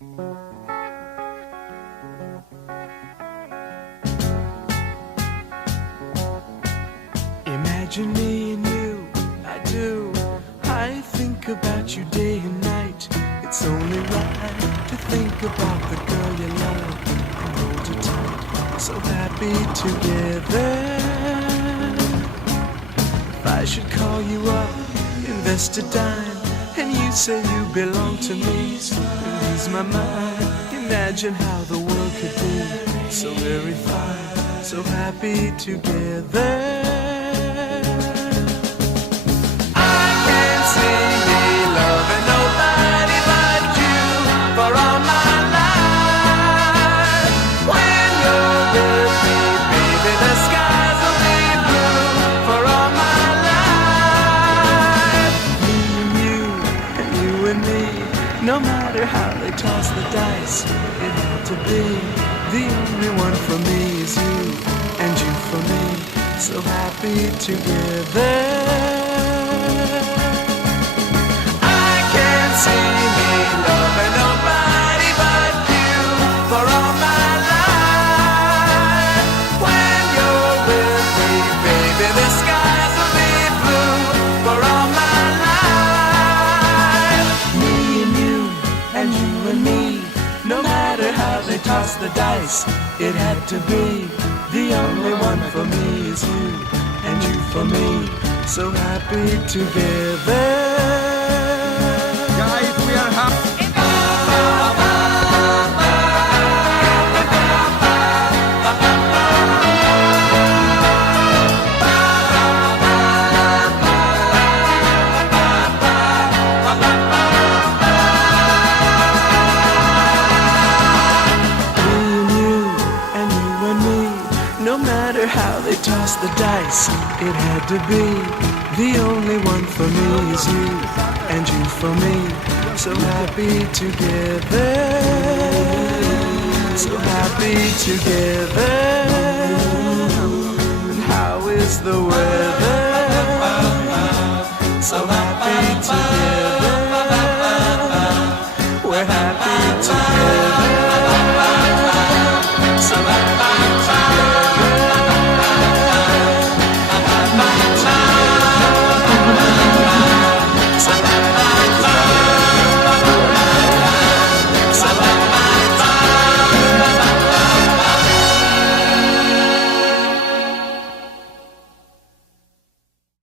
Imagine me and you, I do. I think about you day and night. It's only right to think about the girl you love and hold her tight. So happy together. If I should call you up, invest a dime, and you say you belong to me, lose my mind. Imagine how the world could be so very fine, so happy together. No matter how they toss the dice, it had to be. The only one for me is you, and you for me, so happy together. I can't see me loving nobody but you for all my life. When you're with me, baby, the skies will be blue for all my life. Me and you, and you and me, no matter how they toss the dice, it had to be. The only one for me is you, and you for me, so happy together. Guys, we are happy. No matter how they toss the dice, it had to be. The only one for me is you, and you for me, so happy together. So happy together. And how is the weather? So happy together. We're happy together.